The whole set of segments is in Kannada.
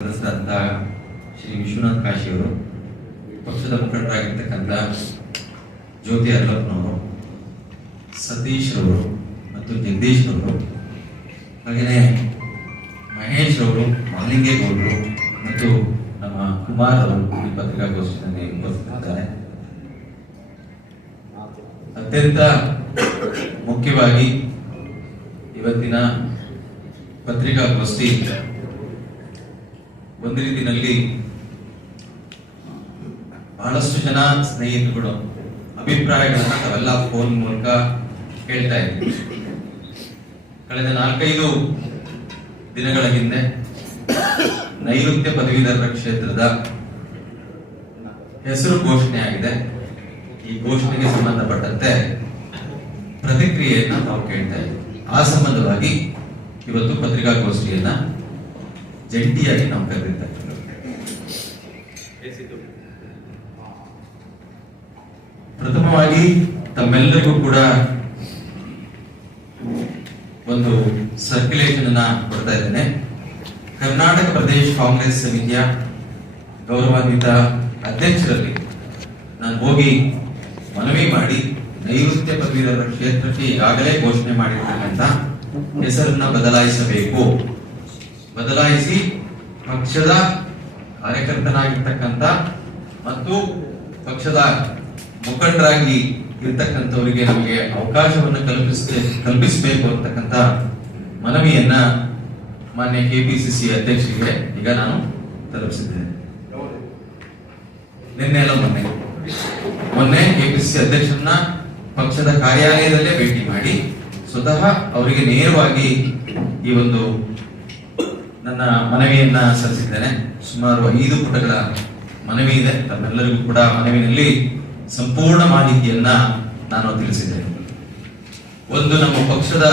ಸದಸ್ಯರಾದಂಥ ಶ್ರೀ ವಿಶ್ವನಾಥ್ ಕಾಶಿಯವರು ಪಕ್ಷದ ಮುಖಂಡರಾಗಿರ್ತಕ್ಕಂಥ ಜ್ಯೋತಿ ಅರ್ಲಪ್ಪನವರು ಸತೀಶ್ ರವರು ಮತ್ತು ಜಗದೀಶ್ ರವರು ಹಾಗೆಯೇ ಮಹೇಶ್ ರವರು ಮಾಲಿಂಗೇಗೌಡರು ಮತ್ತು ನಮ್ಮ ಕುಮಾರ್ ಅವರು ಈ ಪತ್ರಿಕಾಗೋಷ್ಠಿಯಲ್ಲಿ ಉಪಸ್ಥಿತರಿದ್ದಾರೆ ಅತ್ಯಂತ ಮುಖ್ಯವಾಗಿ ಇವತ್ತಿನ ಪತ್ರಿಕಾಗೋಷ್ಠಿ ಒಂದು ರೀತಿಯಲ್ಲಿ ಬಹಳಷ್ಟು ಜನ ಸ್ನೇಹಿತರುಗಳು ಅಭಿಪ್ರಾಯಗಳನ್ನ ತಾವೆಲ್ಲ ಫೋನ್ ಮೂಲಕ ಕೇಳ್ತಾ ಇದ್ವಿ. ಕಳೆದ ನಾಲ್ಕೈದು ದಿನಗಳ ಹಿಂದೆ ನೈಋತ್ಯ ಪದವೀಧರ ಕ್ಷೇತ್ರದ ಹೆಸರು ಘೋಷಣೆ ಆಗಿದೆ. ಈ ಘೋಷಣೆಗೆ ಸಂಬಂಧಪಟ್ಟಂತೆ ಪ್ರತಿಕ್ರಿಯೆಯನ್ನ ನಾವು ಕೇಳ್ತಾ ಆ ಸಂಬಂಧವಾಗಿ ಇವತ್ತು ಪತ್ರಿಕಾಗೋಷ್ಠಿಯನ್ನ ಜಂಟಿಯಾಗಿ ನಾವು ಕರೆದಿರ್ತಕ್ಕಂಥದ್ದು ಪ್ರಥಮವಾಗಿ ತಮ್ಮೆಲ್ಲರಿಗೂ ಕೂಡ ಒಂದು ಸರ್ಕ್ಯುಲೇಷನ್ ಅನ್ನ ಕೊಡ್ತಾ ಇದ್ದೇನೆ. ಕರ್ನಾಟಕ ಪ್ರದೇಶ ಕಾಂಗ್ರೆಸ್ ಸಮಿತಿಯ ಗೌರವಾನ್ವಿತ ಅಧ್ಯಕ್ಷರಲ್ಲಿ ನಾನು ಹೋಗಿ ಮನವಿ ಮಾಡಿ ನೈಋತ್ಯ ಪದವೀಧರ ಕ್ಷೇತ್ರಕ್ಕೆ ಈಗಾಗಲೇ ಘೋಷಣೆ ಮಾಡಿರ್ತಕ್ಕಂಥ ಹೆಸರನ್ನ ಬದಲಾಯಿಸಬೇಕು. ಬದಲಾಯಿಸಿ ಪಕ್ಷದ ಕಾರ್ಯಕರ್ತನಾಗಿರ್ತಕ್ಕಂಥ ಮತ್ತು ಪಕ್ಷದ ಮುಖಂಡರಾಗಿ ಇರ್ತಕ್ಕಂಥವರಿಗೆ ನಮಗೆ ಅವಕಾಶವನ್ನು ಕಲ್ಪಿಸ ಕಲ್ಪಿಸಬೇಕು ಅಂತಕ್ಕಂಥ ಮನವಿಯನ್ನ ಮಾನ್ಯ ಕೆಪಿಸಿಸಿ ಅಧ್ಯಕ್ಷರಿಗೆ ಈಗ ನಾನು ತಲುಪಿಸಿದ್ದೇನೆ. ನಿನ್ನೆ ಅಲ್ಲ ಮೊನ್ನೆ. ಮೊನ್ನೆ ಕೆಪಿಸಿಸಿ ಅಧ್ಯಕ್ಷರನ್ನ ಪಕ್ಷದ ಕಾರ್ಯಾಲಯದಲ್ಲೇ ಭೇಟಿ ಮಾಡಿ ಸ್ವತಃ ಅವರಿಗೆ ನೇರವಾಗಿ ಈ ಒಂದು ನನ್ನ ಮನವಿಯನ್ನ ಸಲ್ಲಿಸಿದ್ದೇನೆ. ಸುಮಾರು ಐದು ಪುಟಗಳ ಮನವಿ ಇದೆ. ತಮ್ಮೆಲ್ಲರಿಗೂ ಕೂಡ ಮನವಿನಲ್ಲಿ ಸಂಪೂರ್ಣ ಮಾಹಿತಿಯನ್ನ ನಾನು ತಿಳಿಸಿದ್ದೇನೆ. ಒಂದು ನಮ್ಮ ಪಕ್ಷದ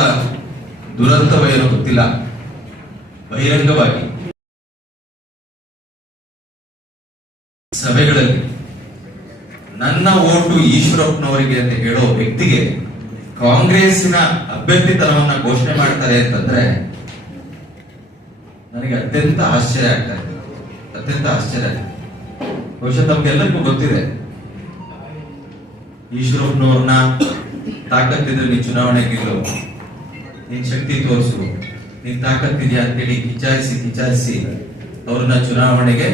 ದುರಂತವೇನೋ ಗೊತ್ತಿಲ್ಲ. ಬಹಿರಂಗವಾಗಿ. ಸಭೆಗಳಲ್ಲಿ ನನ್ನ ಓಟು ಈಶ್ವರಪ್ಪನವರಿಗೆ ಅಂತ ಹೇಳೋ ವ್ಯಕ್ತಿಗೆ ಕಾಂಗ್ರೆಸ್ಸಿನ ಅಭ್ಯರ್ಥಿತನವನ್ನ ಘೋಷಣೆ ಮಾಡ್ತಾರೆ ಅಂತಂದ್ರೆ ನನಗೆ ಅತ್ಯಂತ ಆಶ್ಚರ್ಯ ಆಗ್ತಾ ಇದೆ. ಅತ್ಯಂತ ಆಶ್ಚರ್ಯ ಬಹುಶಃ ತಮ್ಗೆಲ್ಲರಿಗೂ ಗೊತ್ತಿದೆ. ಈಶ್ವರಪ್ಪನವ್ರನ್ನ ತಾಕತ್ತಿದ್ರೆ ನೀನ್ ಚುನಾವಣೆ ಗೆಲ್ಲು. ನಿನ್ ಶಕ್ತಿ ತೋರಿಸು. ನೀನ್ ತಾಕತ್ತಿದ್ಯಾ ಅಂತೇಳಿ ಕಿಚಾಯಿಸಿ ಕಿಚಾಯಿಸಿ ಅವ್ರನ್ನ ಚುನಾವಣೆಗೆ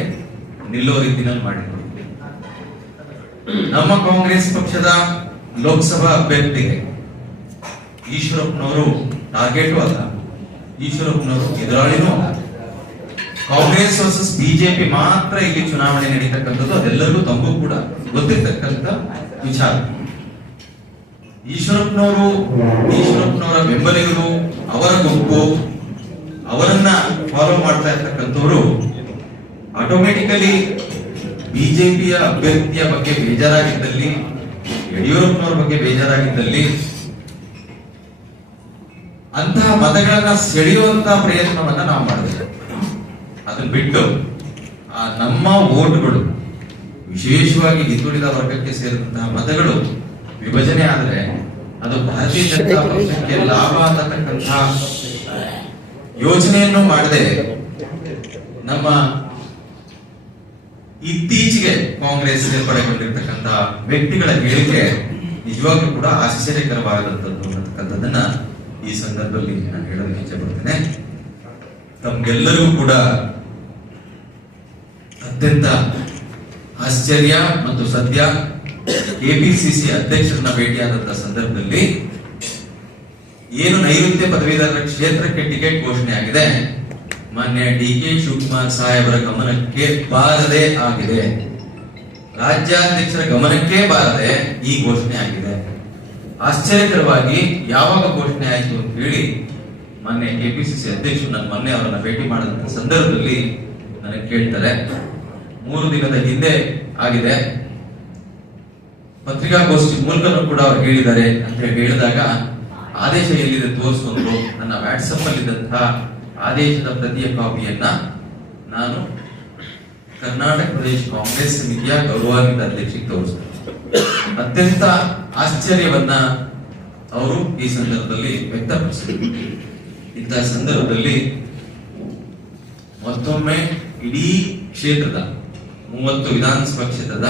ನಿಲ್ಲೋ ರೀತಿನಲ್ಲಿ ಮಾಡಿದ್ರು. ನಮ್ಮ ಕಾಂಗ್ರೆಸ್ ಪಕ್ಷದ ಲೋಕಸಭಾ ಅಭ್ಯರ್ಥಿಗೆ ಈಶ್ವರಪ್ಪನವರು ಟಾರ್ಗೆಟ್ ಅಲ್ಲ. ಈಶ್ವರಪ್ಪನವರು ಎದುರಾಳಿನೂ ಅಲ್ಲ. ಕಾಂಗ್ರೆಸ್ ವರ್ಸಸ್ ಬಿಜೆಪಿ ಮಾತ್ರ ಇಲ್ಲಿ ಚುನಾವಣೆ ನಡೀತಕ್ಕಂಥದ್ದು, ಅದೆಲ್ಲರಿಗೂ ತಮಗೂ ಕೂಡ ಗೊತ್ತಿರ್ತಕ್ಕಂಥ ವಿಚಾರ. ಈಶ್ವರಪ್ಪನವರು, ಈಶ್ವರಪ್ಪನವರ ಬೆಂಬಲಿಗರು, ಅವರ ಗುಂಪು, ಅವರನ್ನ ಫಾಲೋ ಮಾಡ್ತಾ ಇರ್ತಕ್ಕಂಥವ್ರು ಆಟೋಮೆಟಿಕಲಿ ಬಿಜೆಪಿಯ ಅಭ್ಯರ್ಥಿಯ ಬಗ್ಗೆ ಬೇಜಾರಾಗಿದ್ದಲ್ಲಿ, ಯಡಿಯೂರಪ್ಪನವ್ರ ಬಗ್ಗೆ ಬೇಜಾರಾಗಿದ್ದಲ್ಲಿ ಅಂತಹ ಮತಗಳನ್ನ ಸೆಳೆಯುವಂತಹ ಪ್ರಯತ್ನವನ್ನ ನಾವು ಮಾಡಿದ್ವಿ. ಅದನ್ನ ಬಿಟ್ಟು ನಮ್ಮ ಓಟ್ಗಳು ವಿಶೇಷವಾಗಿ ಹಿಂದುಳಿದ ವರ್ಗಕ್ಕೆ ಸೇರಿದಂತಹ ಮತಗಳು ವಿಭಜನೆ ಆದರೆ ಅದು ಭಾರತೀಯ ಜನತಾ ಪಕ್ಷಕ್ಕೆ ಲಾಭ ಅನ್ನತಕ್ಕಂತಹ ಯೋಚನೆಯನ್ನು ಮಾಡದೆ ನಮ್ಮ ಇತ್ತೀಚೆಗೆ ಕಾಂಗ್ರೆಸ್ ಸೇರ್ಪಡೆಗೊಂಡಿರ್ತಕ್ಕಂತಹ ವ್ಯಕ್ತಿಗಳ ಹೇಳಿಕೆ ನಿಜವಾಗ್ಲೂ ಕೂಡ ಆಶ್ಚರ್ಯಕರವಾದಂಥದ್ದು ಅನ್ನತಕ್ಕಂಥದ್ದನ್ನ ಈ ಸಂದರ್ಭದಲ್ಲಿ ನಾನು ಹೇಳಲು ಇಚ್ಛೆ ಪಡ್ತೇನೆ. ತಮ್ಗೆಲ್ಲರಿಗೂ ಕೂಡ ಅತ್ಯಂತ ಆಶ್ಚರ್ಯ ಮತ್ತು ಸದ್ಯ ಎಪಿಸಿಸಿ ಅಧ್ಯಕ್ಷರನ್ನ ಭೇಟಿಯಾದಂತಹ ಸಂದರ್ಭದಲ್ಲಿ ಏನು ನೈಋತ್ಯ ಪದವೀಧರ ಕ್ಷೇತ್ರಕ್ಕೆ ಟಿಕೆಟ್ ಘೋಷಣೆ ಆಗಿದೆ? ಮಾನ್ಯ ಡಿ ಕೆ ಶಿವಕುಮಾರ್ ಸಾಹೇಬರ ಗಮನಕ್ಕೆ ಬಾರದೆ ಆಗಿದೆ. ರಾಜ್ಯಾಧ್ಯಕ್ಷರ ಗಮನಕ್ಕೆ ಬಾರದೆ ಈ ಘೋಷಣೆ ಆಗಿದೆ. ಆಶ್ಚರ್ಯಕರವಾಗಿ ಯಾವಾಗ ಘೋಷಣೆ ಆಯಿತು ಅಂತ ಹೇಳಿ ಮೊನ್ನೆ ಕೆಪಿಸಿಸಿ ಅಧ್ಯಕ್ಷರು ನನ್ನ ಮೊನ್ನೆ ಅವರನ್ನ ಭೇಟಿ ಮಾಡಿದಂತ ಸಂದರ್ಭದಲ್ಲಿ ನನಗೆ ಕೇಳ್ತಾರೆ. ಮೂರು ದಿನದ ಹಿಂದೆ ಆಗಿದೆ. ಪತ್ರಿಕಾಗೋಷ್ಠಿ ಮೂಲಕನೂ ಕೂಡ ಅವ್ರು ಹೇಳಿದ್ದಾರೆ ಅಂತ ಹೇಳಿ ಹೇಳಿದಾಗ, ಆದೇಶ ಎಲ್ಲಿದೆ ತೋರಿಸ್ಕೊಂಡ್ರು ನನ್ನ ವ್ಯಾಟ್ಸಪ್ ಅಲ್ಲಿದ್ದಂತಹ ಆದೇಶದ ಪ್ರತಿಯ ಕಾಪಿಯನ್ನ ನಾನು ಕರ್ನಾಟಕ ಪ್ರದೇಶ ಕಾಂಗ್ರೆಸ್ ಸಮಿತಿಯ ಗೌರವಾನ್ವಿತ ಅಧ್ಯಕ್ಷರಿಗೆ ತೋರಿಸಿದೆ ಅತ್ಯಂತ ಆಶ್ಚರ್ಯವನ್ನ ಅವರು ಈ ಸಂದರ್ಭದಲ್ಲಿ ವ್ಯಕ್ತಪಡಿಸಿದರು ಇಂತಹ ಸಂದರ್ಭದಲ್ಲಿ ಮತ್ತೊಮ್ಮೆ ಇಡೀ ಕ್ಷೇತ್ರದ ಮೂವತ್ತು ವಿಧಾನಸಭಾ ಕ್ಷೇತ್ರದ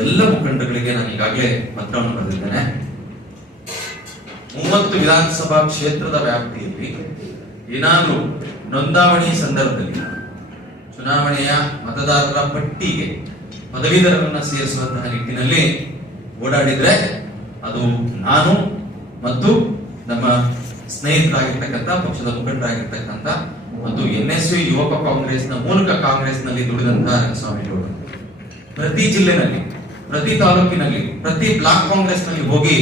ಎಲ್ಲ ಮುಖಂಡಗಳಿಗೆ ನಾನು ಈಗಾಗಲೇ ಪತ್ರವನ್ನು ಬರೆದಿದ್ದೇನೆ. ಮೂವತ್ತು ವಿಧಾನಸಭಾ ಕ್ಷೇತ್ರದ ವ್ಯಾಪ್ತಿಯಲ್ಲಿ ಏನಾದರೂ ನೋಂದಾವಣಿ ಸಂದರ್ಭದಲ್ಲಿ ಚುನಾವಣೆಯ ಮತದಾರರ ಪಟ್ಟಿಗೆ ಪದವೀಧರರನ್ನ ಸೇರಿಸುವಂತಹ ನಿಟ್ಟಿನಲ್ಲಿ ಓಡಾಡಿದ್ರೆ ಅದು ನಾನು ಮತ್ತು ನಮ್ಮ ಸ್ನೇಹಿತರಾಗಿರ್ತಕ್ಕಂಥ, ಪಕ್ಷದ ಮುಖಂಡರಾಗಿರ್ತಕ್ಕಂಥ ಮತ್ತು ಎನ್ ಎಸ್ ಯು ಯುವಕ ಕಾಂಗ್ರೆಸ್ನ ಮೂಲಕ ಕಾಂಗ್ರೆಸ್ನಲ್ಲಿ ದುಡಿದಂತಹ ರಂಗಸ್ವಾಮಿಗಳು. ಪ್ರತಿ ಜಿಲ್ಲೆನಲ್ಲಿ, ಪ್ರತಿ ತಾಲೂಕಿನಲ್ಲಿ, ಪ್ರತಿ ಬ್ಲಾಕ್ ಕಾಂಗ್ರೆಸ್ನಲ್ಲಿ ಹೋಗಿ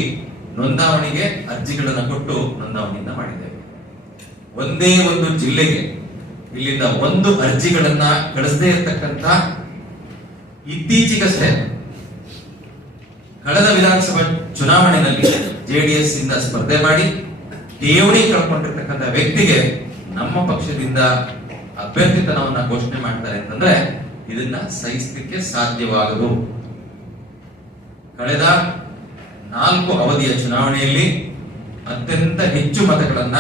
ನೋಂದಾವಣಿಗೆ ಅರ್ಜಿಗಳನ್ನು ಕೊಟ್ಟು ನೋಂದಾವಣಿಯನ್ನ ಮಾಡಿದ್ದೇವೆ ಒಂದೇ ಒಂದು ಜಿಲ್ಲೆಗೆ ಇಲ್ಲಿಂದ ಒಂದು ಅರ್ಜಿಗಳನ್ನ ಕಳಿಸದೇ ಇರತಕ್ಕಂತ ಇತ್ತೀಚೆಗಷ್ಟೇ ಕಳೆದ ವಿಧಾನಸಭಾ ಚುನಾವಣೆಯಲ್ಲಿ ಜೆಡಿಎಸ್ ಇಂದ ಸ್ಪರ್ಧೆ ಮಾಡಿ ಠೇವಣಿ ಕಳ್ಕೊಂಡಿರ್ತಕ್ಕಂಥ ವ್ಯಕ್ತಿಗೆ ನಮ್ಮ ಪಕ್ಷದಿಂದ ಅಭ್ಯರ್ಥಿತನವನ್ನ ಘೋಷಣೆ ಮಾಡ್ತಾರೆ ಅಂತಂದ್ರೆ ಇದನ್ನ ಸಹಿಸಲಿಕ್ಕೆ ಸಾಧ್ಯವಾಗದು. ಕಳೆದ ನಾಲ್ಕು ಅವಧಿಯ ಚುನಾವಣೆಯಲ್ಲಿ ಅತ್ಯಂತ ಹೆಚ್ಚು ಮತಗಳನ್ನ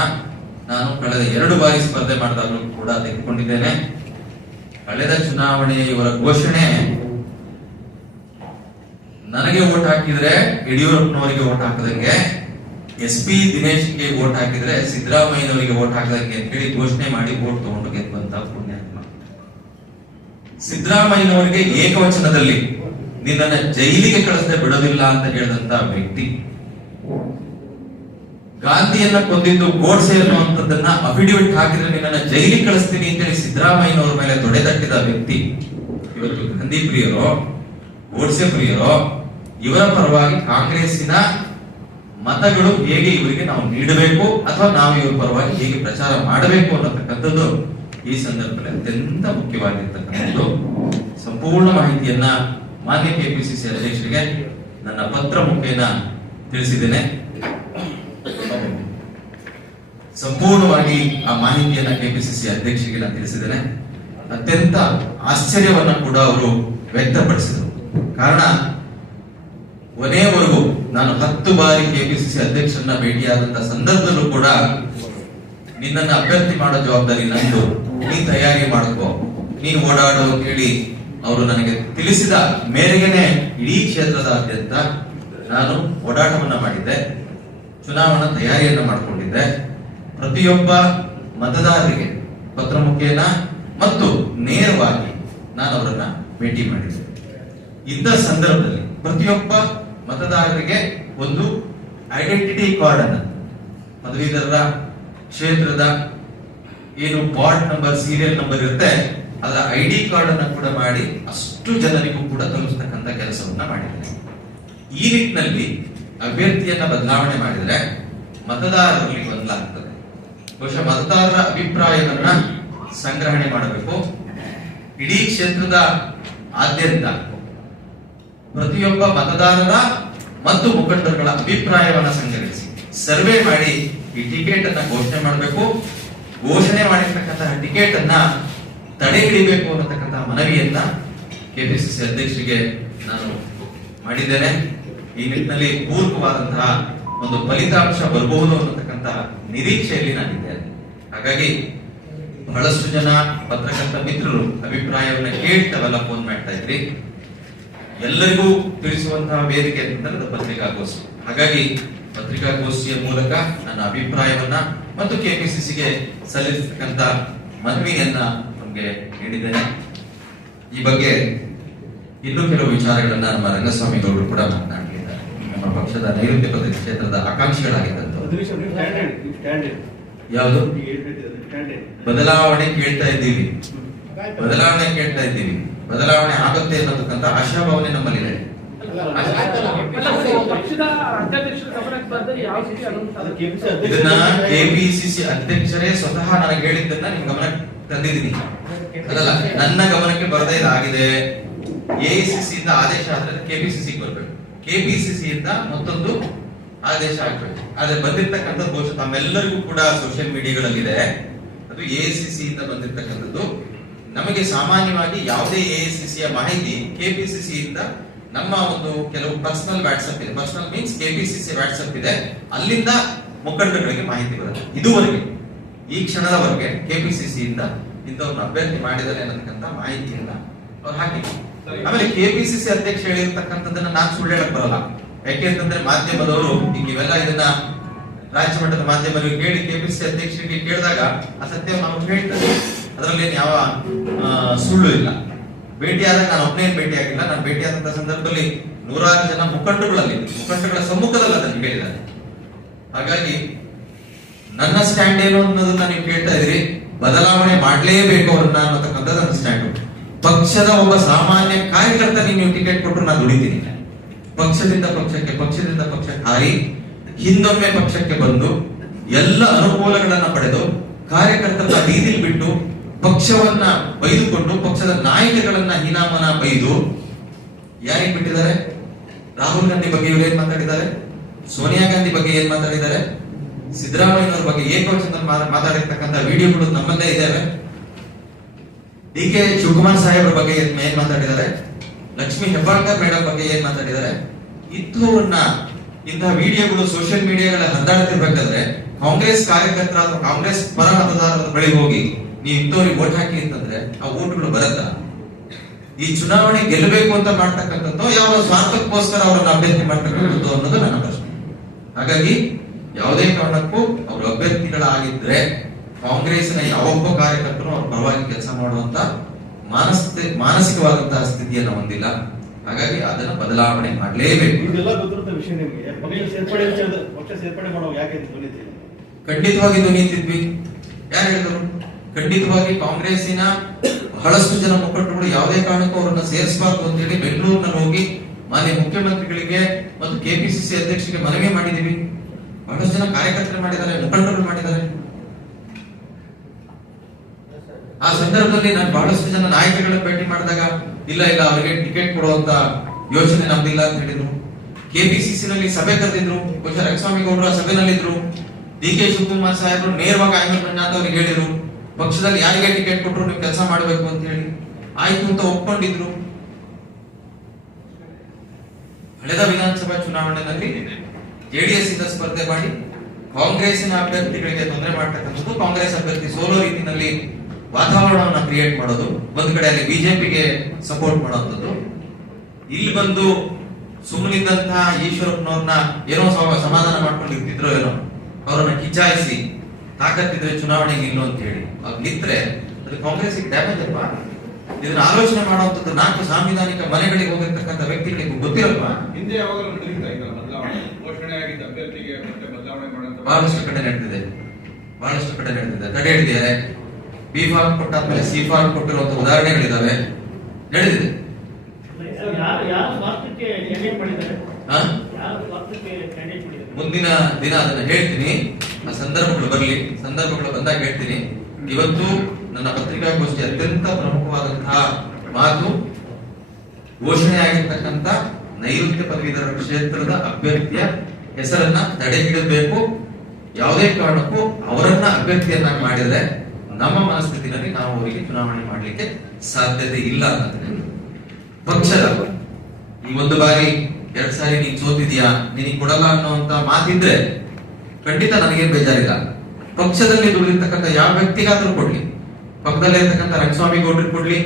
ನಾನು ಕಳೆದ ಎರಡು ಬಾರಿ ಸ್ಪರ್ಧೆ ಮಾಡಿದಾಗಲೂ ಕೂಡ ತೆಗೆದುಕೊಂಡಿದ್ದೇನೆ. ಕಳೆದ ಚುನಾವಣೆಯ ಇವರ ಘೋಷಣೆ ನನಗೆ ಓಟ್ ಹಾಕಿದ್ರೆ ಯಡಿಯೂರಪ್ಪನವರಿಗೆ ಓಟ್ ಹಾಕದಂಗೆ ಎಸ್ ಪಿ ದಿನೇಶ್ಗೆ ವೋಟ್ ಹಾಕಿದ್ರೆ ಸಿದ್ದರಾಮಯ್ಯನವರಿಗೆ ವೋಟ್ ಹಾಕದಂಗೆ ಅಂತ ಹೇಳಿ ಘೋಷಣೆ ಮಾಡಿ ವೋಟ್ ತಗೊಂಡು ಗೆದ್ದಂತ ಪುಣ್ಯಾತ್ಮ. ಸಿದ್ದರಾಮಯ್ಯನವರಿಗೆ ಏಕವಚನದಲ್ಲಿ ನಿನ್ನನ್ನು ಜೈಲಿಗೆ ಕಳಿಸದೆ ಬಿಡೋದಿಲ್ಲ ಅಂತ ಹೇಳಿದಂತ ವ್ಯಕ್ತಿ. ಗಾಂಧಿಯನ್ನ ಕೊಂದಿದ್ದು ಗೋಡ್ಸೆ ಅನ್ನುವಂಥದ್ದನ್ನ ಅಫಿಡವಿಟ್ ಹಾಕಿದ್ರೆ ನಿನ್ನನ್ನು ಜೈಲಿಗೆ ಕಳಿಸ್ತೀನಿ ಅಂತೇಳಿ ಸಿದ್ದರಾಮಯ್ಯನವರ ಮೇಲೆ ತೊಡೆತಟ್ಟಿದ ವ್ಯಕ್ತಿ. ಇವತ್ತು ಗಾಂಧಿ ಪ್ರಿಯರೋ, ಗೋಡ್ಸೆ ಪ್ರಿಯರೋ, ಇವರ ಪರವಾಗಿ ಕಾಂಗ್ರೆಸ್ಸಿನ ಮತಗಳು ಹೇಗೆ ಇವರಿಗೆ ನಾವು ನೀಡಬೇಕು ಅಥವಾ ನಾವು ಇವರ ಪರವಾಗಿ ಹೇಗೆ ಪ್ರಚಾರ ಮಾಡಬೇಕು ಅನ್ನತಕ್ಕಂಥದ್ದು ಈ ಸಂದರ್ಭದಲ್ಲಿ ಅತ್ಯಂತ ಮುಖ್ಯವಾಗಿರ್ತಕ್ಕಂಥದ್ದು. ಸಂಪೂರ್ಣ ಮಾಹಿತಿಯನ್ನ ಮಾನ್ಯ ಕೆಪಿಸಿಸಿ ಅಧ್ಯಕ್ಷರಿಗೆ ನನ್ನ ಪತ್ರ ಮುಖೇನ ತಿಳಿಸಿದ್ದೇನೆ. ಸಂಪೂರ್ಣವಾಗಿ ಆ ಮಾಹಿತಿಯನ್ನ ಕೆಪಿಸಿಸಿ ಅಧ್ಯಕ್ಷರಿಗೆ ನಾನು ತಿಳಿಸಿದ್ದೇನೆ. ಅತ್ಯಂತ ಆಶ್ಚರ್ಯವನ್ನ ಕೂಡ ಅವರು ವ್ಯಕ್ತಪಡಿಸಿದರು. ಕಾರಣ ಕೊನೆಯವರೆಗೂ ನಾನು ಹತ್ತು ಬಾರಿ ಕೆಪಿಸಿಸಿ ಅಧ್ಯಕ್ಷರನ್ನ ಭೇಟಿಯಾದಂತ ಸಂದರ್ಭದಲ್ಲೂ ಕೂಡ ನಿನ್ನನ್ನ ಅಭ್ಯರ್ಥಿ ಮಾಡೋ ಜವಾಬ್ದಾರಿ ನಂದು. ನೀ ತಯಾರಿ ಮಾಡ್ಕೋ. ನೀ ಓಡಾಡು ಕೇಳಿ ಅವರು ನನಗೆ ತಿಳಿಸಿದ ಮೇರೆಗೆನೆ ಇಡೀ ಕ್ಷೇತ್ರದಾದ್ಯಂತ ನಾನು ಓಡಾಟವನ್ನ ಮಾಡಿದ್ದೆ. ಚುನಾವಣಾ ತಯಾರಿಯನ್ನ ಮಾಡಿಕೊಂಡಿದ್ದೆ. ಪ್ರತಿಯೊಬ್ಬ ಮತದಾರರಿಗೆ ಪತ್ರ ಮುಖೇನ ಮತ್ತು ನೇರವಾಗಿ ನಾನು ಅವರನ್ನ ಭೇಟಿ ಮಾಡಿದ್ದೆ. ಇಂಥ ಸಂದರ್ಭದಲ್ಲಿ ಪ್ರತಿಯೊಬ್ಬ ಮತದಾರರಿಗೆ ಒಂದು ಐಡೆಂಟಿಟಿ ಕಾರ್ಡ್ ಅನ್ನ. ಮದುವೆದಾರರ ಕ್ಷೇತ್ರದ ಏನು ವಾರ್ಡ್ ನಂಬರ್ ಸೀರಿಯಲ್ ನಂಬರ್ ಇರುತ್ತೆ, ಅದರ ಐ ಡಿ ಕಾರ್ಡ್ ಅನ್ನ ಕೂಡ ಮಾಡಿ ಅಷ್ಟು ಜನರಿಗೂ ಕೂಡ ತಲುಪಿಸ್ತಕ್ಕಂಥ ಕೆಲಸವನ್ನ ಮಾಡಿದ್ದಾರೆ. ಈ ನಿಟ್ಟಿನಲ್ಲಿ ಅಭ್ಯರ್ಥಿಯನ್ನ ಬದಲಾವಣೆ ಮಾಡಿದ್ರೆ ಮತದಾರರಲ್ಲಿ ಬದಲಾಗ್ತದೆ. ಬಹುಶಃ ಮತದಾರರ ಅಭಿಪ್ರಾಯವನ್ನ ಸಂಗ್ರಹಣೆ ಮಾಡಬೇಕು. ಇಡೀ ಕ್ಷೇತ್ರದ ಆದ್ಯಂತ ಪ್ರತಿಯೊಬ್ಬ ಮತದಾರರ ಮತ್ತು ಮುಖಂಡರುಗಳ ಅಭಿಪ್ರಾಯವನ್ನು ಸಂಗ್ರಹಿಸಿ. ಸರ್ವೆ ಮಾಡಿ ಈ ಟಿಕೆಟ್ ಅನ್ನ ಘೋಷಣೆ ಮಾಡಬೇಕು. ಘೋಷಣೆ ಮಾಡಿರ್ತಕ್ಕಂತಹ ಟಿಕೆಟ್ ಅನ್ನ ತಡೆ ಹಿಡಿಬೇಕು ಅನ್ನತಕ್ಕಂತಹ ಮನವಿಯನ್ನ ಕೆಪಿಸಿಸಿ ಅಧ್ಯಕ್ಷರಿಗೆ ನಾನು ಮಾಡಿದ್ದೇನೆ. ಈ ನಿಟ್ಟಿನಲ್ಲಿ ಪೂರ್ವವಾದಂತಹ ಒಂದು ಫಲಿತಾಂಶ ಬರಬಹುದು ಅನ್ನತಕ್ಕಂತಹ ನಿರೀಕ್ಷೆಯಲ್ಲಿ ನಾನಿದ್ದೇನೆ. ಹಾಗಾಗಿ ಬಹಳಷ್ಟು ಜನ ಪತ್ರಕರ್ತ ಮಿತ್ರರು ಅಭಿಪ್ರಾಯವನ್ನ ಕೇಳಿ ತಾವೆಲ್ಲ ಫೋನ್ ಮಾಡ್ತಾ ಇದ್ರಿ. ಎಲ್ಲರಿಗೂ ತಿಳಿಸುವಂತಹ ವೇದಿಕೆ ಅಂತಂದ್ರೆ ಪತ್ರಿಕಾಗೋಷ್ಠಿ. ಹಾಗಾಗಿ ಪತ್ರಿಕಾಗೋಷ್ಠಿಯ ಮೂಲಕ ನನ್ನ ಅಭಿಪ್ರಾಯವನ್ನ ಮತ್ತು ಕೆಪಿಸಿಸಿಗೆ ಸಲ್ಲಿಸತಕ್ಕಂತ ಮನವಿಯನ್ನ ನಮಗೆ ನೀಡಿದ್ದೇನೆ. ಈ ಬಗ್ಗೆ ಇನ್ನೂ ಕೆಲವು ವಿಚಾರಗಳನ್ನ ನಮ್ಮ ರಂಗಸ್ವಾಮಿ ಗೌಡರು ಕೂಡ ಮಾತನಾಡಿದ್ದಾರೆ ನಮ್ಮ ಪಕ್ಷದ ನೈಋತ್ಯ ಪ್ರದೇಶ ಕ್ಷೇತ್ರದ ಆಕಾಂಕ್ಷಿಗಳಾಗಿದ್ದಂತ ಯಾವುದು? ಬದಲಾವಣೆ ಕೇಳ್ತಾ ಇದ್ದೀವಿ. ಬದಲಾವಣೆ ಕೇಳ್ತಾ ಇದ್ದೀವಿ. ಬದಲಾವಣೆ ಆಗುತ್ತೆ ಅನ್ನತಕ್ಕಂಥ ಆಶಾಭಾವನೆ ರೀತಿ ಅನುಮತಿ ಇದನ್ನ ಕೆಪಿಸಿಸಿ ಅಧ್ಯಕ್ಷರೇ ಸ್ವತಃ ನನಗೆ ಹೇಳಿದ್ದನ್ನ ನಿಮ್ ಗಮನಕ್ಕೆ ತಂದಿದ್ದೀನಿ. ಅದಲ್ಲ, ನನ್ನ ಗಮನಕ್ಕೆ ಬರದೇ ಇದಾಗಿದೆ. ಎಐಸಿಸಿ ಇಂದ ಆದೇಶ ಆದ್ರೆ ಕೆಪಿಸಿಸಿ ಬರ್ಬೇಕು ಕೆಪಿಸಿಸಿ ಇಂದ ಮತ್ತೊಂದು ಆದೇಶ ಆಗ್ಬೇಕು ಆದ್ರೆ ಬಂದಿರ್ತಕ್ಕಂಥದ್ದು ಬಹುಶಃ ತಮ್ಮೆಲ್ಲರಿಗೂ ಕೂಡ ಸೋಷಿಯಲ್ ಮೀಡಿಯಾಗಳಲ್ಲಿದೆ ಅದು ಎಐಸಿಸಿ ಇಂದ ಬಂದಿರ್ತಕ್ಕಂಥದ್ದು ನಮಗೆ ಸಾಮಾನ್ಯವಾಗಿ ಯಾವುದೇ ಎಐಸಿಸಿ ಯ ಮಾಹಿತಿ ಕೆಪಿಸಿಸಿ ಇಂದ ನಮ್ಮ ಒಂದು ಕೆಲವು ಪರ್ಸನಲ್ ವಾಟ್ಸ್ಆಪ್ ಇದೆ. ಪರ್ಸನಲ್ ಮೀನ್ಸ್ ಕೆಪಿಸಿಸಿ ವಾಟ್ಸ್ಆಪ್ ಇದೆ. ಅಲ್ಲಿಂದ ಮುಖಂಡರುಗಳಿಗೆ ಮಾಹಿತಿ ಬರುತ್ತೆ. ಇದುವರೆಗೆ ಈ ಕ್ಷಣದವರೆಗೆ ಕೆಪಿಸಿಸಿ ಇಂದ ಇಂಥವ್ರನ್ನ ಅಭ್ಯರ್ಥಿ ಮಾಡಿದ್ದಾರೆ ಅನ್ನತಕ್ಕಂಥ ಮಾಹಿತಿಯನ್ನ ಅವ್ರು ಹಾಕಿದ್ರು ಆಮೇಲೆ ಕೆಪಿಸಿಸಿ ಅಧ್ಯಕ್ಷ ಹೇಳಿರ್ತಕ್ಕಂಥದ್ದನ್ನ ನಾನು ಸುಳ್ಳು ಹೇಳಕ್ ಬರಲ್ಲ. ಯಾಕೆ ಅಂತಂದ್ರೆ ಮಾಧ್ಯಮದವರು ಈಗ ಇವೆಲ್ಲ ಇದನ್ನ ರಾಜ್ಯ ಮಟ್ಟದ ಮಾಧ್ಯಮಗಳಿಗೆ ಕೇಳಿ ಕೆಪಿಸಿಸಿ ಅಧ್ಯಕ್ಷರಿಗೆ ಕೇಳಿದಾಗ ಅಸತ್ಯ ನಾವು ಹೇಳ್ತಾರೆ. ಅದರಲ್ಲಿ ಯಾವ ಸುಳ್ಳು ಇಲ್ಲ. ಭೇಟಿಯಾದಾಗ ನಾನು ಒಬ್ಬನೇ ಭೇಟಿ ಆಗಿಲ್ಲ ನಾನು ಭೇಟಿಯಾದಂತಹ ಸಂದರ್ಭದಲ್ಲಿ ನೂರಾರು ಜನ ಮುಖಂಡಗಳಲ್ಲಿ ಮುಖಂಡಗಳ ಸಮ್ಮುಖದಲ್ಲಿ ಅದನ್ನು ಹೇಳಿದ್ದಾರೆ. ಹಾಗಾಗಿ ನನ್ನ ಸ್ಟ್ಯಾಂಡ್ ಏನು ಅನ್ನೋದನ್ನ ನೀವು ಕೇಳ್ತಾ ಇದ್ರಿ ಬದಲಾವಣೆ ಮಾಡಲೇಬೇಕು ಅವ್ರನ್ನ ಅನ್ನತಕ್ಕಂಥದ್ದು ನನ್ನ ಸ್ಟ್ಯಾಂಡ್ ಪಕ್ಷದ ಒಬ್ಬ ಸಾಮಾನ್ಯ ಕಾರ್ಯಕರ್ತ ನೀವು ಟಿಕೆಟ್ ಕೊಟ್ಟರು ನಾನು ದುಡಿತೀನಿ. ಪಕ್ಷದಿಂದ ಪಕ್ಷಕ್ಕೆ ಪಕ್ಷದಿಂದ ಪಕ್ಷಕ್ಕೆ ಹಾರಿ, ಹಿಂದೊಮ್ಮೆ ಪಕ್ಷಕ್ಕೆ ಬಂದು ಎಲ್ಲ ಅನುಕೂಲಗಳನ್ನ ಪಡೆದು ಕಾರ್ಯಕರ್ತರ ಬೀದಿಲ್ ಬಿಟ್ಟು ಪಕ್ಷವನ್ನ ಬೈದುಕೊಂಡು, ಪಕ್ಷದ ನಾಯಕಗಳನ್ನ ಹೀನಾಮನ ಬೈದು ಯಾರಿಗೆ ಬಿಟ್ಟಿದ್ದಾರೆ? ರಾಹುಲ್ ಗಾಂಧಿ ಬಗ್ಗೆ ಇವರು ಏನ್ ಮಾತಾಡಿದ್ದಾರೆ? ಸೋನಿಯಾ ಗಾಂಧಿ ಬಗ್ಗೆ ಏನ್ ಮಾತಾಡಿದ್ದಾರೆ? ಸಿದ್ದರಾಮಯ್ಯನವ್ರ ಬಗ್ಗೆ ಮಾತಾಡಿರ್ತಕ್ಕಂತ ಮಾತಾಡಿರ್ತಕ್ಕಂಥ ವಿಡಿಯೋಗಳು ನಮ್ಮಲ್ಲೇ ಇದ್ದಾವೆ. ಡಿ ಕೆ ಶಿವಕುಮಾರ್ ಸಾಹೇಬ್ರ ಬಗ್ಗೆ ಏನ್ ಏನ್ ಮಾತಾಡಿದ್ದಾರೆ? ಲಕ್ಷ್ಮಿ ಹೆಬ್ಬಾಳ್ಕರ್ ಮೇಡಮ್ ಬಗ್ಗೆ ಏನ್ ಮಾತಾಡಿದ್ದಾರೆ? ಇಂಥವನ್ನ ಇಂತಹ ವಿಡಿಯೋಗಳು ಸೋಷಿಯಲ್ ಮೀಡಿಯಾಗಳ ಹರಿದಾಡ್ತಿರ್ಬೇಕಾದ್ರೆ ಕಾಂಗ್ರೆಸ್ ಕಾರ್ಯಕರ್ತರ ಅಥವಾ ಕಾಂಗ್ರೆಸ್ ಪರ ಮತದಾರರ ಬಳಿ ಹೋಗಿ ನೀವು ಇಂಥವ್ರಿಗೆ ಓಟ್ ಹಾಕಿ ಅಂತಂದ್ರೆ ಆ ಓಟ್ಗಳು ಬರತ್ತ? ಈ ಚುನಾವಣೆ ಗೆಲ್ಲಬೇಕು ಅಂತ ಮಾಡ್ತಕ್ಕಂಥದ್ದು ಯಾವ ಸ್ವಾರ್ಥಕ್ಕೋಸ್ಕರ ಅವರನ್ನ ಅಭ್ಯರ್ಥಿ ಮಾಡ್ತಕ್ಕಂಥದ್ದು ಅನ್ನೋದು ನನ್ನ ಪ್ರಶ್ನೆ. ಹಾಗಾಗಿ ಯಾವುದೇ ಕಾರಣಕ್ಕೂ ಅವರು ಅಭ್ಯರ್ಥಿಗಳಾಗಿದ್ರೆ ಕಾಂಗ್ರೆಸ್ನ ಯಾವೊಬ್ಬ ಕಾರ್ಯಕರ್ತರು ಅವ್ರ ಪರವಾಗಿ ಕೆಲಸ ಮಾಡುವಂತ ಮಾನಸ ಮಾನಸಿಕವಾದಂತಹ ಸ್ಥಿತಿಯನ್ನು ಹೊಂದಿಲ್ಲ. ಹಾಗಾಗಿ ಅದನ್ನ ಬದಲಾವಣೆ ಮಾಡಲೇಬೇಕು. ಖಂಡಿತವಾಗಿ ಧ್ವನಿತಿದ್ವಿ ಯಾರು ಹೇಳಿದ್ರು? ಖಂಡಿತವಾಗಿ ಕಾಂಗ್ರೆಸ್ಸಿನ ಬಹಳಷ್ಟು ಜನ ಮುಖಂಡರುಗಳು ಯಾವುದೇ ಕಾರಣಕ್ಕೂ ಅವರನ್ನ ಸೇರಿಸಬಾರ್ದು ಅಂತ ಹೇಳಿ ಬೆಂಗಳೂರಿನಲ್ಲಿ ಹೋಗಿ ಮಾನ್ಯ ಮುಖ್ಯಮಂತ್ರಿಗಳಿಗೆ ಮತ್ತು ಕೆಪಿಸಿಸಿ ಅಧ್ಯಕ್ಷರಿಗೆ ಮನವಿ ಮಾಡಿದೀವಿ ಬಹಳಷ್ಟು ಜನ ಕಾರ್ಯಕರ್ತರು ಮಾಡಿದ್ದಾರೆ, ಮುಖಂಡರು ಮಾಡಿದ್ದಾರೆ. ಆ ಸಂದರ್ಭದಲ್ಲಿ ನಾನು ಬಹಳಷ್ಟು ಜನ ನಾಯಕರುಗಳ ಭೇಟಿ ಮಾಡಿದಾಗ, ಇಲ್ಲ ಇಲ್ಲ, ಅವರಿಗೆ ಟಿಕೆಟ್ ಕೊಡುವಂತ ಯೋಚನೆ ನಮ್ದಿಲ್ಲ ಅಂತ ಹೇಳಿದ್ರು. ಕೆಪಿಸಿಸಿ ನಲ್ಲಿ ಸಭೆ ಕರೆದಿದ್ರು ರಂಗಸ್ವಾಮಿ ಗೌಡರು ಸಭೆನಲ್ಲಿದ್ರು. ಡಿ ಕೆ ಶಿವಕುಮಾರ್ ಸಾಹೇಬರು ನೇರವಾಗಿ ಆಯ್ಕೆ ಅವರಿಗೆ ಹೇಳಿದ್ರು. ಪಕ್ಷದಲ್ಲಿ ಯಾರಿಗೆ ಟಿಕೆಟ್ ಕೊಟ್ಟರು ನೀವು ಕೆಲಸ ಮಾಡಬೇಕು ಅಂತ ಹೇಳಿ ಆಯ್ತು ಅಂತ ಒಪ್ಕೊಂಡಿದ್ರು. ಕಳೆದ ವಿಧಾನಸಭಾ ಚುನಾವಣೆಯಲ್ಲಿ ಜೆಡಿಎಸ್ ಇಂದ ಸ್ಪರ್ಧೆ ಮಾಡಿ ಕಾಂಗ್ರೆಸ್ಸಿನ ಅಭ್ಯರ್ಥಿಗಳಿಗೆ ತೊಂದರೆ ಮಾಡ್ತಕ್ಕಂಥದ್ದು ಕಾಂಗ್ರೆಸ್ ಅಭ್ಯರ್ಥಿ ಸೋಲೋ ರೀತಿಯಲ್ಲಿ ವಾತಾವರಣವನ್ನ ಕ್ರಿಯೇಟ್ ಮಾಡೋದು, ಒಂದ್ ಕಡೆ ಅಲ್ಲಿ ಬಿಜೆಪಿಗೆ ಸಪೋರ್ಟ್ ಮಾಡುವಂಥದ್ದು. ಇಲ್ಲಿ ಬಂದು ಸುಮ್ಮನಿದ್ದಂತಹ ಈಶ್ವರಪ್ಪನವ್ರನ್ನ ಏನೋ ಸಮಾಧಾನ ಮಾಡ್ಕೊಂಡು ಇರ್ತಿದ್ರು ಏನೋ, ಅವರನ್ನ ಕಿಚಾಯಿಸಿ ತಾಕತ್ತಿದ್ರೆ ಚುನಾವಣೆಗೆ ಇಲ್ಲೋ ಅಂತ ಹೇಳಿ ನಿಂತ್ರೆ ಅದು ಕಾಂಗ್ರೆಸ್ ಡ್ಯಾಮೇಜ್ ಅಲ್ವಾ ಇದನ್ನ ಆಲೋಚನೆ ಮಾಡುವಂತದ್ದು ನಾಲ್ಕು ಸಾಂವಿಧಾನಿಕ ಮನೆಗಳಿಗೆ ಹೋಗಿರ್ತಕ್ಕಂಥ ವ್ಯಕ್ತಿಗಳಿಗೆ ಗೊತ್ತಿರಲ್ವಾ? ಹಿಂದೆ ಯಾವಾಗಲೂ ನಡೀತಾ ಇದ್ದಲ್ಲ ಬದಲಾವಣೆ. ಘೋಷಣೆ ಆಗಿದ್ದ ಅಭ್ಯರ್ಥಿಗೆ ಮತ್ತೆ ಬದಲಾವಣೆ ಮಾಡುವಂತ ಬಹಳಷ್ಟು ಕಡೆ ನಡೆದಿದೆ. ಬಹಳಷ್ಟು ಕಡೆ ನಡೆದಿದೆ. ತಡೆ ಹಿಡಿದಿದ್ದಾರೆ ಬಿ ಫಾರ್ಮ್ ಕೊಟ್ಟಾದ್ಮೇಲೆ ಸಿ ಫಾರ್ಮ್ ಕೊಟ್ಟಿರುವಂತ ಉದಾಹರಣೆಗಳಿದಾವೆ. ನಡೆದಿದೆ. ಮುಂದಿನ ದಿನ ಅದನ್ನ ಹೇಳ್ತೀನಿ. ಆ ಸಂದರ್ಭಗಳು ಬರಲಿ. ಸಂದರ್ಭಗಳು ಬಂದಾಗ ಹೇಳ್ತೀನಿ. ಇವತ್ತು ನನ್ನ ಪತ್ರಿಕಾಗೋಷ್ಠಿ ಅತ್ಯಂತ ಪ್ರಮುಖವಾದಂತಹ ಮಾತು ಘೋಷಣೆ ಆಗಿರ್ತಕ್ಕಂಥ ನೈಋತ್ಯ ಪದವೀಧರ ಕ್ಷೇತ್ರದ ಅಭ್ಯರ್ಥಿಯ ಹೆಸರನ್ನ ತಡೆ ಹಿಡಬೇಕು ಯಾವುದೇ ಕಾರಣಕ್ಕೂ ಅವರನ್ನ ಅಭ್ಯರ್ಥಿಯನ್ನ ಮಾಡಿದ್ರೆ ನಮ್ಮ ಮನಸ್ಥಿತಿನಲ್ಲಿ ನಾವು ಅವರಿಗೆ ಚುನಾವಣೆ ಮಾಡಲಿಕ್ಕೆ ಸಾಧ್ಯತೆ ಇಲ್ಲ ಅಂತ ಪಕ್ಷದ ಈ ಒಂದು ಬಾರಿ ಎರಡ್ ಸಾರಿ ನೀನ್ ಸೋತಿದ್ಯಾ, ನಿನಗೆ ಕೊಡಲ್ಲ ಅನ್ನುವಂತ ಮಾತಿದ್ರೆ ಖಂಡಿತ ನನಗೇನ್ ಬೇಜಾರಿಲ್ಲ. ಪಕ್ಷದಲ್ಲಿ ದುಡಿದಿರ್ತಕ್ಕಂಥ ಯಾವ ವ್ಯಕ್ತಿಗಾದ್ರೂ ಕೊಡ್ಲಿ. ಪಕ್ಕದಲ್ಲೇ ಇರ್ತಕ್ಕಂಥ ರಂಗಸ್ವಾಮಿ ಗೌಡ್ರಿಗೆ ಕೊಡ್ಲಿ.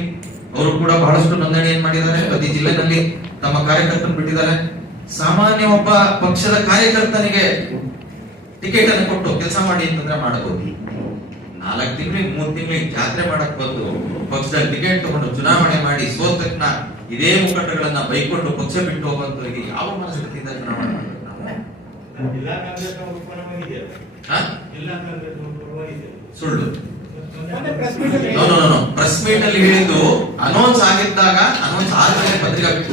ಅವರು ಕೂಡ ಬಹಳಷ್ಟು ನೋಂದಣಿ ಏನ್ ಮಾಡಿದ್ದಾರೆ. ಪ್ರತಿ ಜಿಲ್ಲೆನಲ್ಲಿ ತಮ್ಮ ಕಾರ್ಯಕರ್ತರು ಬಿಟ್ಟಿದ್ದಾರೆ. ಸಾಮಾನ್ಯ ಒಬ್ಬ ಪಕ್ಷದ ಕಾರ್ಯಕರ್ತನಿಗೆ ಟಿಕೆಟ್ ಅನ್ನು ಕೊಟ್ಟು ಕೆಲಸ ಮಾಡಿ ಅಂತಂದ್ರೆ ಮಾಡಬಹುದು. ನಾಲ್ಕು ತಿಂಗಳಿಗೆ ಮೂರ್ ತಿಂಗಳಿಗೆ ಜಾತ್ರೆ ಮಾಡಕ್ ಬಂದು ಪಕ್ಷದಲ್ಲಿ ಟಿಕೆಟ್ ತಗೊಂಡು ಚುನಾವಣೆ ಮಾಡಿ ಸೋತಕ್ನ ಇದೇ ಮುಖಂಡಗಳನ್ನ ಬೈಕೊಂಡು ಪಕ್ಷ ಬಿಟ್ಟು ಹೋಗುವಂತವರಿಗೆ ಯಾವ ಮನಸ್ಥಿತಿಯಿಂದ ಚುನಾವಣೆ ಮಾಡಬೇಕು ನಾವು? ಸುಳ್ಳು. ಪ್ರೆಸ್ ಮೀಟ್ ಅಲ್ಲಿ ಹೇಳಿದ್ದು ಅನೌನ್ಸ್ ಆಗಿದ್ದಾಗ ಅನೌನ್ಸ್ ಆದ್ಮೇಲೆ ಪತ್ರಿಕಾ ಅಲ್ಲ,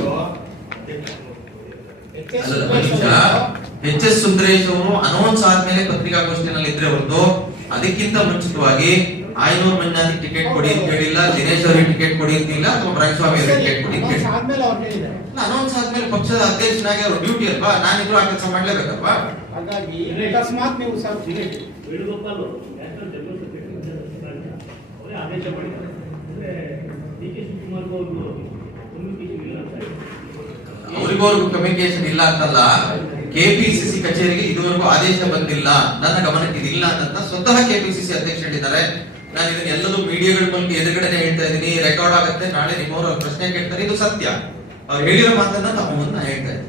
ಎಚ್ ಎಸ್ ಸುಂದರೇಶ್ ಅವರು ಅನೌನ್ಸ್ ಆದ್ಮೇಲೆ ಪತ್ರಿಕಾಗೋಷ್ಠಿನಲ್ಲಿ ಇದ್ರೆ ಹೊರತು ಅದಕ್ಕಿಂತ ಮುಂಚಿತವಾಗಿ ಆಯ್ನೂರು ಮಂಜಾತಿ ಟಿಕೆಟ್ ಕೊಡಿ ಅಂತ ಹೇಳಿಲ್ಲ ದಿನೇಶ್ ಅವರಿಗೆ ಟಿಕೆಟ್ ಕೊಡಿ ಅಂತಿಲ್ಲ ಅಥವಾ ರಂಗಸ್ವಾಮಿ ಅವರಿಗೆ ಟಿಕೆಟ್ ಕೊಡಿ ಅಂತ ಹೇಳಿಲ್ಲ. ಆದ್ಮೇಲೆ ಅವ್ರು ಹೇಳಿದ್ದಾರೆ. ಅನೌನ್ಸ್ ಆದ್ಮೇಲೆ ಪಕ್ಷದ ಅಧ್ಯಕ್ಷನಾಗಿ ಅವ್ರ ಡ್ಯೂಟಿ ಅಲ್ವಾ? ನಾನಿದ್ರು ಆ ಕೆಲಸ ಮಾಡ್ಲೇಬೇಕಪ್ಪ ಹಾಗಾಗಿ ಅಕಸ್ಮಾತ್ ನೀವು ಸರ್ ವೇಣುಗೋಪಾಲ್ ಆದೇಶ ಮಾಡಿದ್ದಾರೆ. ಅಂದ್ರೆ ಡಿ ಕೆ ಶಿವಕುಮಾರ್ ಅವರು ಕಮ್ಯುನಿಕೇಶನ್ ಇಲ್ಲ ಅಂತ ಅವರಿಗೋರ್ಗು ಕಮ್ಯುನಿಕೇಶನ್ ಇಲ್ಲ ಅಂತಲ್ಲ. ಕೆಪಿಸಿಸಿ ಕಚೇರಿಗೆ ಇದುವರೆಗೂ ಆದೇಶ ಬಂದಿಲ್ಲ. ನನ್ನ ಗಮನಕ್ಕೆ ಇದಿಲ್ಲ ಅಂತ ಸ್ವತಃ ಕೆಪಿಸಿಸಿ ಅಧ್ಯಕ್ಷ ಹೇಳಿದ್ದಾರೆ ನಾನು ಇದನ್ನ ಎಲ್ಲದೂ ವಿಡಿಯೋಗಳ ಮೂಲಕ ಎದುರುಗಡೆ ಹೇಳ್ತಾ ಇದ್ದೀನಿ. ರೆಕಾರ್ಡ್ ಆಗುತ್ತೆ. ನಾಳೆ ನಿಮ್ಮವರು ಪ್ರಶ್ನೆ ಕೇಳ್ತಾರೆ. ಇದು ಸತ್ಯ. ಅವ್ರು ಹೇಳಿರೋ ಮಾತನ್ನ ತಮ್ಮ ಹೇಳ್ತಾ ಇದ್ದೀನಿ